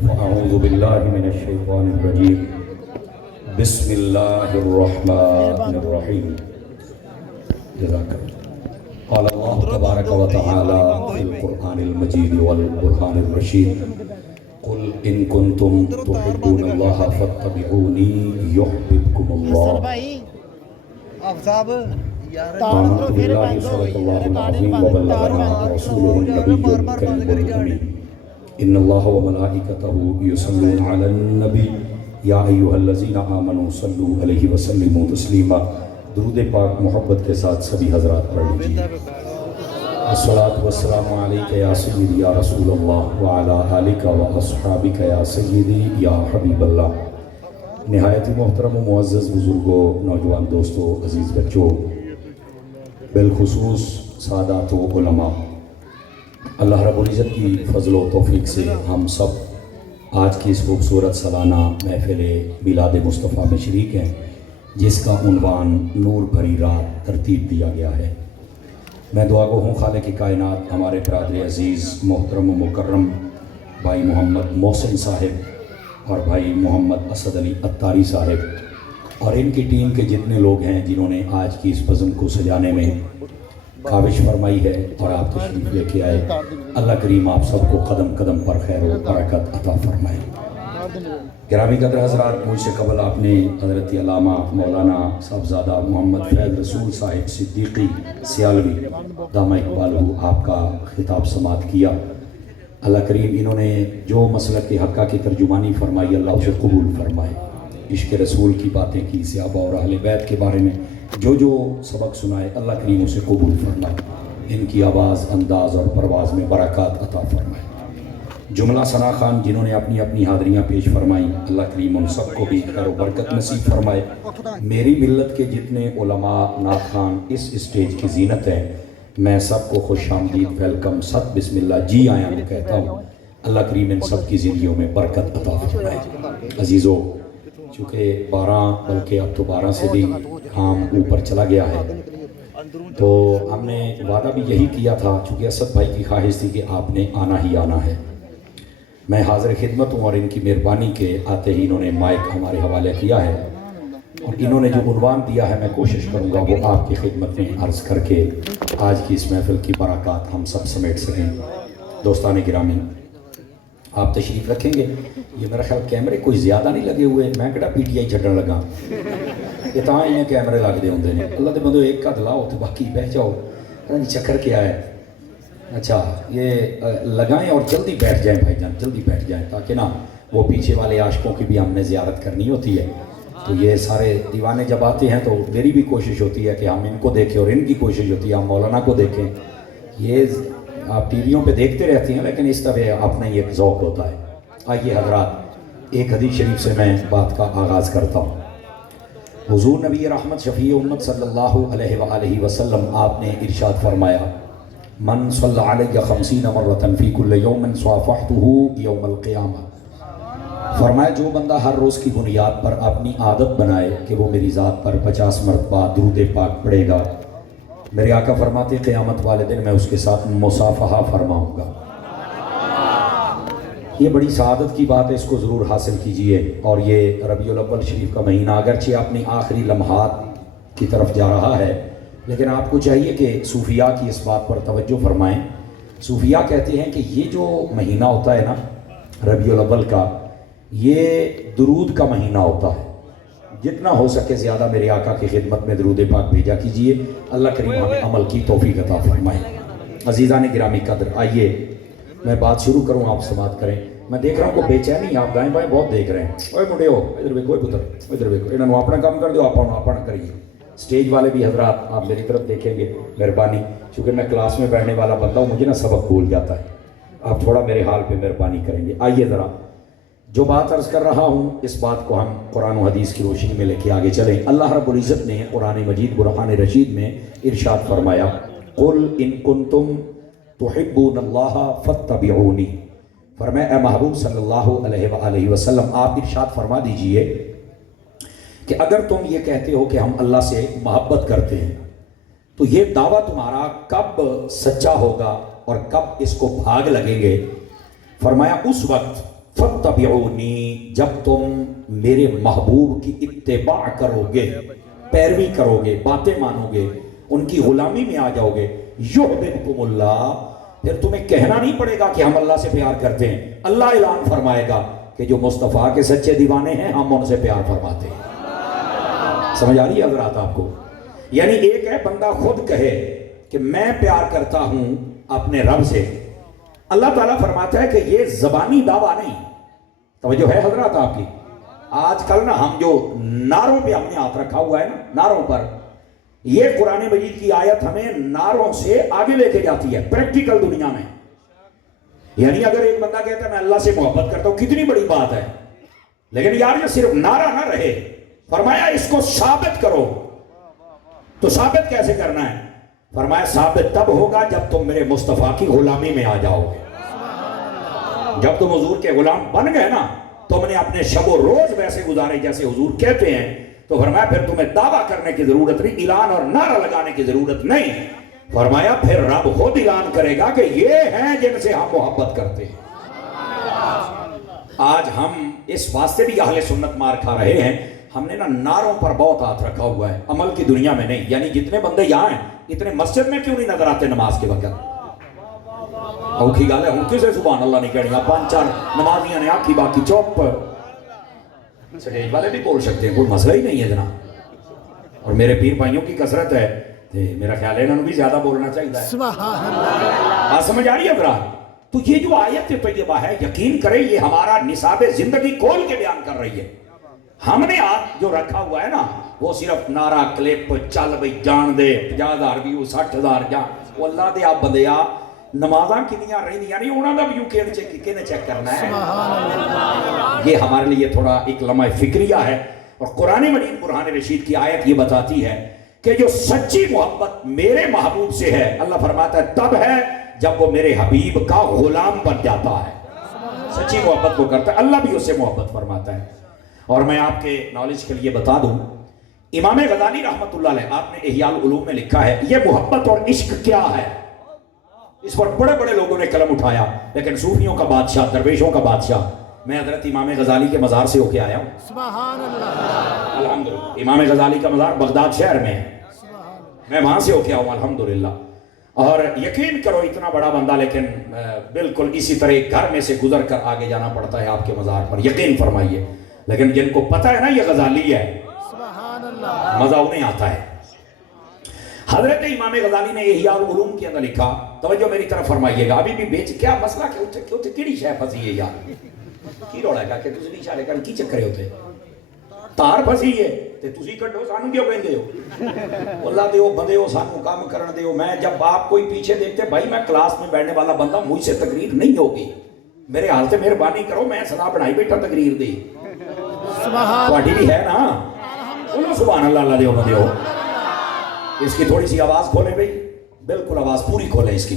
فأعوذ بالله من الشيطان الرجيم بسم الله الرحمن الرحيم جزاك الله قال الله تبارك وتعالى في القرآن المجيد والقرآن الرشيد قل إن كنتم تحبون الله فاتبعوني يحببكم الله آمنت بالله صدق الله العظيم وبلغنا رسوله النبي الكريم الأمين إن الله وملائكته يصلون على النبي یا ایھا الذین آمنوا صلوا علیہ وسلموا تسلیما۔ درود پاک محبت کے ساتھ سبھی حضرات پڑھ لیجیے۔ الصلاۃ والسلام علیک یا سیدی یا رسول اللہ وعلی آلک واصحابک یا سیدی یا حبیب اللہ۔ نہایت ہی محترم و معزز بزرگوں، نوجوان دوستوں، عزیز بچوں، بالخصوص سادات و علماء، اللہ رب العزت کی فضل و توفیق سے ہم سب آج کی اس خوبصورت سالانہ محفل میلاد مصطفیٰ میں شریک ہیں، جس کا عنوان نور بھری رات ترتیب دیا گیا ہے۔ میں دعا گو ہوں خالق کائنات ہمارے برادر عزیز محترم و مکرم بھائی محمد محسن صاحب اور بھائی محمد اسد علی اتاری صاحب اور ان کی ٹیم کے جتنے لوگ ہیں جنہوں نے آج کی اس بزم کو سجانے میں کاوش فرمائی ہے اور آپ تشریف لے کے آئے، اللہ کریم آپ سب کو قدم قدم پر خیر و برکت عطا فرمائے۔ گرامی قدر حضرات، مجھ سے قبل آپ نے حضرت علامہ مولانا صاحبزادہ محمد فیض رسول صاحب صدیقی سیالوی دامہ اقبالہ آپ کا خطاب سماعت کیا۔ اللہ کریم انہوں نے جو مسلک حقہ کی ترجمانی فرمائی، اللہ اسے قبول فرمائے۔ عشق رسول کی باتیں کی، صحابہ اور اہل بیت کے بارے میں جو سبق سنائے، اللہ کریم اسے قبول فرمائے۔ ان کی آواز، انداز اور پرواز میں برکات عطا فرمائے۔ جملہ ثنا خان جنہوں نے اپنی اپنی حاضریاں پیش فرمائیں، اللہ کریم ان سب کو بھی خیر و برکت نصیب فرمائے۔ میری ملت کے جتنے علماء نعت خوان اس اسٹیج کی زینت ہیں، میں سب کو خوش آمدید، ویلکم، ست بسم اللہ، جی آیاں میں کہتا ہوں۔ اللہ کریم ان سب کی زندگیوں میں برکت عطا فرمائے۔ عزیزو، چونکہ 12 بلکہ اب تو 12 سے بھی کام اوپر چلا گیا ہے، تو ہم نے وعدہ بھی یہی کیا تھا، چونکہ اسد بھائی کی خواہش تھی کہ آپ نے آنا ہی آنا ہے۔ میں حاضر خدمت ہوں اور ان کی مہربانی کے آتے ہی انہوں نے مائک ہمارے حوالے کیا ہے اور انہوں نے جو عنوان دیا ہے میں کوشش کروں گا وہ آپ کی خدمت میں عرض کر کے آج کی اس محفل کی برکات ہم سب سمیٹ سکیں۔ دوستان گرامی، آپ تشریف رکھیں گے؟ یہ میرا خیال کیمرے کوئی زیادہ نہیں لگے ہوئے، میں کہڑا پی ٹی آئی چھڈن لگا، یہ تاں انہیں کیمرے لگتے ہوندے نے۔ اللہ دے بندو ایک کا دلاؤ تو باقی بہ جاؤ، چکر کیا ہے؟ اچھا، یہ لگائیں اور جلدی بیٹھ جائیں بھائی جان، جلدی بیٹھ جائیں، تاکہ نا وہ پیچھے والے عاشقوں کی بھی ہم نے زیارت کرنی ہوتی ہے۔ تو یہ سارے دیوانے جب آتے ہیں تو میری بھی کوشش ہوتی ہے کہ ہم ان کو دیکھیں اور ان کی کوشش ہوتی ہے ہم مولانا کو دیکھیں۔ یہ آپ ٹی ویوں پہ دیکھتے رہتے ہیں لیکن اس طرح اپنا ہی ایک ذوق ہوتا ہے۔ آئیے حضرات، ایک حدیث شریف سے میں بات کا آغاز کرتا ہوں۔ حضور نبی رحمت شفیع امت صلی اللہ علیہ وآلہ وسلم آپ نے ارشاد فرمایا، من صلی علیہ 50 مرتن فی کل یوم صافحتہ یوم القیامہ۔ فرمایا جو بندہ ہر روز کی بنیاد پر اپنی عادت بنائے کہ وہ میری ذات پر 50 مرتبہ درود پاک پڑھے گا، میرے آقا فرماتے قیامت والے دن میں اس کے ساتھ مصافحہ فرماؤں گا۔ یہ بڑی سعادت کی بات ہے، اس کو ضرور حاصل کیجئے۔ اور یہ ربیع الاول شریف کا مہینہ اگرچہ اپنی آخری لمحات کی طرف جا رہا ہے، لیکن آپ کو چاہیے کہ صوفیاء کی اس بات پر توجہ فرمائیں۔ صوفیاء کہتے ہیں کہ یہ جو مہینہ ہوتا ہے نا ربیع الاول کا، یہ درود کا مہینہ ہوتا ہے۔ جتنا ہو سکے زیادہ میرے آقا کی خدمت میں درود پاک بھیجا کیجئے، اللہ کریم ہمیں عمل کی توفیق عطا فرمائے۔ عزیزان گرامی قدر، آئیے میں بات شروع کروں، آپ سماعت کریں۔ میں دیکھ رہا ہوں کہ بے چینی آپ دائیں بائیں بہت دیکھ رہے ہیں۔ اوے مڈے ہو ادھر دیکھو، پتر ادھر دیکھو، انہوں اپنا کام کر دو، آپ اپنا کریے۔ سٹیج والے بھی حضرات آپ میری طرف دیکھیں گے، مہربانی، چونکہ میں کلاس میں بیٹھنے والا بندہ ہوں، مجھے نا سبق بھول جاتا ہے، آپ تھوڑا میرے حال پہ مہربانی کریں گے۔ آئیے ذرا جو بات عرض کر رہا ہوں اس بات کو ہم قرآن و حدیث کی روشنی میں لے کے آگے چلیں۔ اللہ رب العزت نے قرآن مجید برہان رشید میں ارشاد فرمایا، قل ان کنتم تحبون اللہ فاتبعونی۔ فرمایا اے محبوب صلی اللہ علیہ وآلہ وسلم آپ ارشاد فرما دیجئے کہ اگر تم یہ کہتے ہو کہ ہم اللہ سے محبت کرتے ہیں تو یہ دعویٰ تمہارا کب سچا ہوگا اور کب اس کو بھاگ لگیں گے؟ فرمایا اس وقت फत्तबिऊनी, जब तुम मेरे महबूब की इत्तिबा करोगे, पैरवी करोगे, बातें मानोगे, उनकी गुलामी में आ जाओगे, युहबिबकुमुल्लाह, फिर तुम्हें कहना नहीं पड़ेगा कि हम अल्लाह से प्यार करते हैं। अल्लाह ऐलान फरमाएगा कि जो मुस्तफ़ा के सच्चे दीवाने हैं हम उनसे प्यार फरमाते हैं। समझ आ रही है हज़रात आपको? यानी एक है बंदा खुद कहे कि मैं प्यार करता हूं अपने रब से, अल्लाह ताला फरमाता है कि ये ज़बानी दावा नहीं। तवज्जो है हज़रात आपकी? आजकल ना हम जो नारों पे हमने हाथ रखा हुआ है ना, नारों पर, ये कुरान मजीद की आयत हमें नारों से आगे लेके जाती है प्रैक्टिकल दुनिया में। यानी अगर एक बंदा कहता है मैं अल्लाह से मोहब्बत करता हूं, कितनी बड़ी बात है, लेकिन यार ये सिर्फ नारा ना रहे, फरमाया इसको साबित करो। तो साबित कैसे करना है? फरमाया साबित तब होगा जब तुम मेरे मुस्तफ़ा की गुलामी में आ जाओगे। जब तुम हुजूर के गुलाम बन गए ना, तुमने अपने शबो रोज वैसे गुजारे जैसे हुजूर कहते हैं, तो फरमाया फिर तुम्हें दावा करने की जरूरत नहीं, ऐलान और नारा लगाने की जरूरत नहीं। फरमाया फिर रब खुद ऐलान करेगा कि ये हैं जिनसे हम मोहब्बत करते हैं। आज हम इस वास्ते भी अहले सुन्नत मार खा रहे हैं, हमने ना नारों पर बहुत हाथ रखा हुआ है, अमल की दुनिया में नहीं। यानी जितने बंदे यहाँ हैं, इतने मस्जिद में क्यों नहीं नजर आते नमाज के वक्त? औखी गल है, किसे सुभान अल्लाह नहीं कहनी, पांच चार नमाजियां ने आखी बाकी चुप। स्टेज वाले भी बोल सकते हैं, कोई मसला ही नहीं है जनाब। और मेरे पीर भाइयों की कसरत है, मेरा ख्याल है इन्होंने भी ज्यादा बोलना चाहिए। बात समझ आ रही है बरा? तो ये जो आयत तैयबा है, यकीन करें ये हमारा निसाब जिंदगी खोल के बयान कर रही है। हमने आज जो रखा हुआ है ना, वो सिर्फ नारा क्लिप चल भाई जान दे 50,000 व्यू 60,000 जान, वो अल्लाह दे आप बंदिया नमाज़ां किनियां रहिंदियां नहीं, उन्हां दा व्यू किने चेक करना है। ये हमारे लिए थोड़ा एक लम्हा फिक्रिया है। और कुरान मजीद बुरहान रशीद की आयत ये बताती है कि जो सच्ची मोहब्बत मेरे महबूब से है, अल्लाह फरमाता है तब है जब वो मेरे हबीब का गुलाम बन जाता है। सच्ची मोहब्बत को करता है, अल्लाह भी उससे मोहब्बत फरमाता है। और मैं आपके नॉलेज के लिए बता दूं, इमाम गज़ाली रहमतुल्लाह अलैह, आपने इह्याउल उलूम में लिखा है ये मोहब्बत और इश्क क्या है। इस पर बड़े बड़े लोगों ने कलम उठाया, लेकिन सूफियों का बादशाह, दरवेशों का बादशाह, मैं हजरत इमाम गज़ाली के मज़ार से होके आया हूँ। सुभान अल्लाह, अल्हम्दुलिल्लाह। इमाम गज़ाली का मज़ार बगदाद शहर में है, मैं वहां से होके आऊँ अल्हम्दुलिल्लाह। और यकीन करो इतना बड़ा बंदा, लेकिन बिल्कुल इसी तरह घर में से गुजर कर आगे जाना पड़ता है आपके मज़ार पर, यकीन फरमाइए। लेकिन जिनको पता है ना ये गज़ाली है, मजा उन्हें आता है। हजरत इमाम गज़ाली ने इह्याउल उलूम के अंदर लिखा, तवज्जो मेरी तरफ फरमाइएगा, अभी भी बेच क्या मसला क्यों किहड़ी शै फसी है यार, की रौला है कि तुसीं इशारे कर की चक्कर होते तार फसी है ते तुसीं कड्डो, सानू क्यों कहंदे हो? अल्लाह दे बंदे हो, सानू काम करन दियो। मैं जब आप कोई पीछे देखते, भाई मैं क्लास में बैठने वाला बंदा, मुझसे तकरीर नहीं होगी, मेरे हाल से मेहरबानी करो, मैं सदा बनाई बैठा तकरीर दी, तुम्हारी भी है ना, बोलो सुभान अल्लाह। अल्लाह देओ बंदे हो, इसकी थोड़ी सी आवाज खोले भाई, बिल्कुल आवाज पूरी खोले इसकी।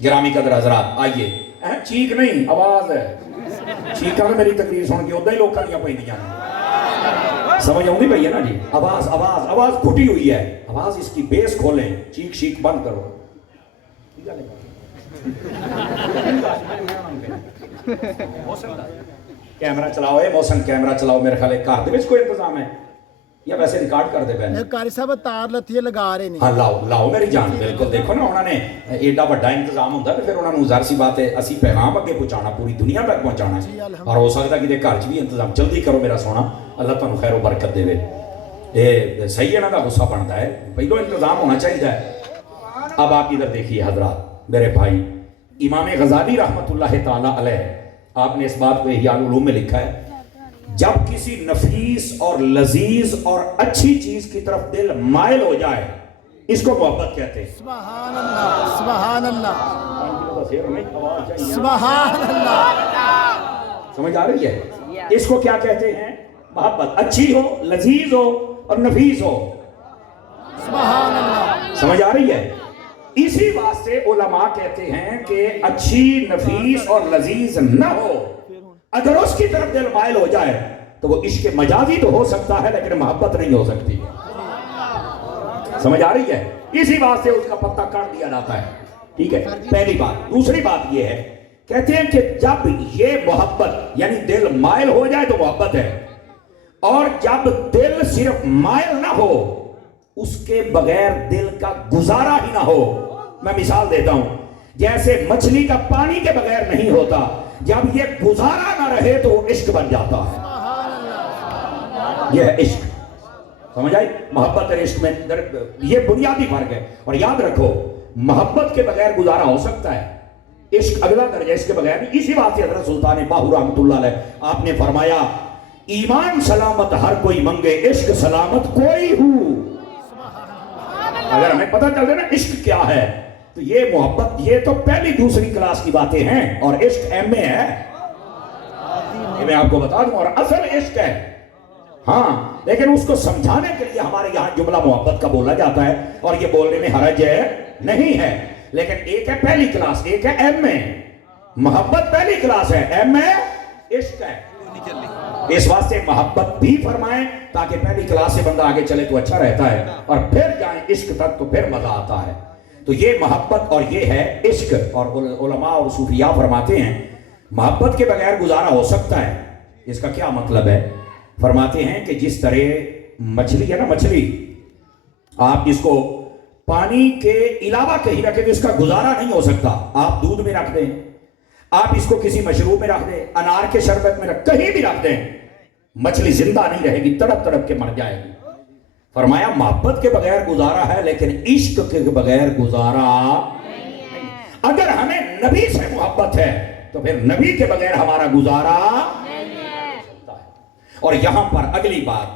गिरामी कदर हजरात आइए, चीख नहीं आवाज है, चीखा तो मेरी तकरीर सुन के उदा ही लोगों दियां पैंदियां, समझ आउंदी पई है ना जी। आवाज आवाज आवाज घुटी हुई है, आवाज इसकी बेस खोले, चीख शीख बंद करो। कैमरा चलाओ, मौसम कैमरा चलाओ। मेरे ख्याल घर दे विच कोई इंतजाम है या वैसे रिकॉर्ड कर दे पए? कारी साहब तार लत्ती लगा रहे ने। हाँ लाओ लाओ मेरी जान, बिल्कुल। देखो ना उन्होंने एडा बड़ा इंतजाम होंदा ते फिर उन्होंने ज़ाहिर सी बात है असी पैगाम अगे पहुंचाना, पूरी दुनिया तक पहुंचाना है। और हो सकता कि घर च भी इंतजाम, जल्दी करो मेरा सोना, अल्लाह तुहानू खैर बरकत देवे। ये सही इन्हां दा गुस्सा बनता है, पहलो इंतजाम होना चाहिए है। अब आप इधर देखिए हजरात, मेरे भाई, इमाम गज़ाली रहमतुल्लाह ताला अलैह, आपने इस बात को इह्याउल उलूम में लिखा है, जब किसी नफीस और लजीज और अच्छी चीज की तरफ दिल माइल हो जाए, इसको मोहब्बत कहते हैं। सुभान अल्लाह, सुभान अल्लाह, सुभान अल्लाह। समझ आ रही है? इसको क्या कहते हैं? मोहब्बत। अच्छी हो, लजीज हो और नफीस हो। सुभान अल्लाह। समझ आ रही है? इसी वास्ते उलमा कहते हैं कि अच्छी, नफीस और लजीज न हो, अगर उसकी तरफ दिल माइल हो जाए तो वो इश्क मजाजी तो हो सकता है, लेकिन मोहब्बत नहीं हो सकती। समझ आ रही है? इसी बात से उसका पत्ता काट दिया जाता है। ठीक है, पहली बात। दूसरी बात यह है कहते हैं कि जब ये मोहब्बत यानी दिल मायल हो जाए तो मोहब्बत है, और जब दिल सिर्फ मायल ना हो, उसके बगैर दिल का गुजारा ही ना हो। मैं मिसाल देता हूं, जैसे मछली का पानी के बगैर नहीं होता, जब ये गुजारा ना रहे तो वो इश्क बन जाता है। ये है इश्क, समझ आई? मोहब्बत और इश्क में ये बुनियादी फर्क है। और याद रखो, मोहब्बत के बगैर गुजारा हो सकता है, इश्क अगला दर्जा, इसके बगैर नहीं। इसी बात से हज़रत सुल्तान बाहू रहमतुल्लाह अलैह आपने फरमाया, ईमान सलामत हर कोई मंगे, इश्क सलामत कोई हो। अगर हमें पता चल जाए ना इश्क क्या है, तो ये मोहब्बत, ये तो पहली दूसरी क्लास की बातें हैं, और इश्क एमए है, ये मैं आपको बता दूं, और असल इश्क है। हाँ, लेकिन उसको समझाने के लिए हमारे यहाँ जुमला मोहब्बत का बोला जाता है, और ये बोलने में हरज नहीं है। लेकिन एक है पहली क्लास, एक है एमए। मोहब्बत पहली क्लास है, एमए इश्क है। इस वास्ते मोहब्बत भी फरमाएं ताकि पहली क्लास से बंदा आगे चले तो अच्छा रहता है, और फिर जाए इश्क तक तो फिर मजा आता है। तो ये मोहब्बत और ये है इश्क। और उलमा और सूफिया फरमाते हैं मोहब्बत के बगैर गुजारा हो सकता है। इसका क्या मतलब है? फरमाते हैं कि जिस तरह मछली है ना, मछली आप इसको पानी के अलावा कहीं रखें तो इसका गुजारा नहीं हो सकता। आप दूध में रख दें, आप इसको किसी मशरूब में रख दें, अनार के शरबत में रख, कहीं भी रख दें, मछली जिंदा नहीं रहेगी, तड़प तड़प के मर जाएगी। फरमाया मोहब्बत के बगैर गुजारा है, लेकिन इश्क के बगैर गुजारा नहीं। अगर हमें नबी से मोहब्बत है तो फिर नबी के बगैर हमारा गुजारा नहीं है। और यहां पर अगली बात,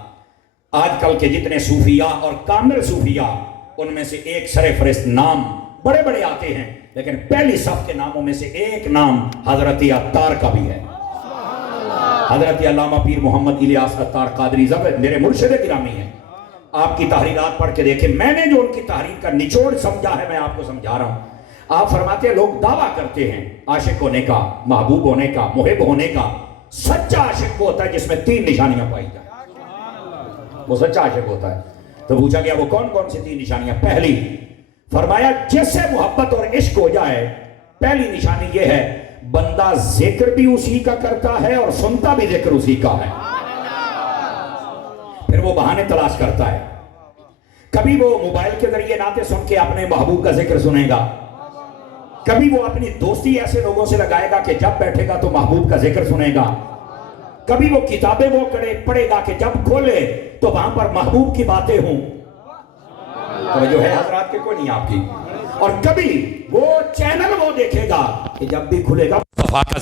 आजकल के जितने सूफिया और कामिल सूफिया, उनमें से एक सरफहरिस्त नाम बड़े बड़े आते हैं, लेकिन पहली सफ के नामों में से एक नाम हजरत अत्तार का भी है। हजरत अल्लामा पीर मोहम्मद इलियास अत्तार कादरी ज़ब मेरे मुर्शिद गिरामी हैं। आपकी तहरीरात पढ़ के देखें, मैंने जो उनकी तहरीर का निचोड़ समझा है मैं आपको समझा रहा हूं। आप फरमाते हैं लोग दावा करते हैं आशिक होने का, महबूब होने का, मुहिब होने का। सच्चा आशिक वो होता है जिसमें 3 निशानियां पाई जाए, वो सच्चा आशिक होता है। तो पूछा गया वो कौन कौन सी 3 निशानियां? पहली, फरमाया जिससे मोहब्बत और इश्क हो जाए, पहली निशानी ये है बंदा जिक्र भी उसी का करता है और सुनता भी जिक्र उसी का है। फिर वो बहाने तलाश करता है, कभी वो मोबाइल के जरिए नाते सुन के अपने महबूब का जिक्र सुनेगा, कभी वो अपनी दोस्ती ऐसे लोगों से लगाएगा कि जब बैठेगा तो महबूब का जिक्र सुनेगा, कभी वो किताबें वो पढ़ेगा कि जब खोले तो वहां पर महबूब की बातें हों। तो जो है हजरात के कोई नहीं आपकी। और कभी वो चैनल वो देखेगा कि जब भी खुलेगा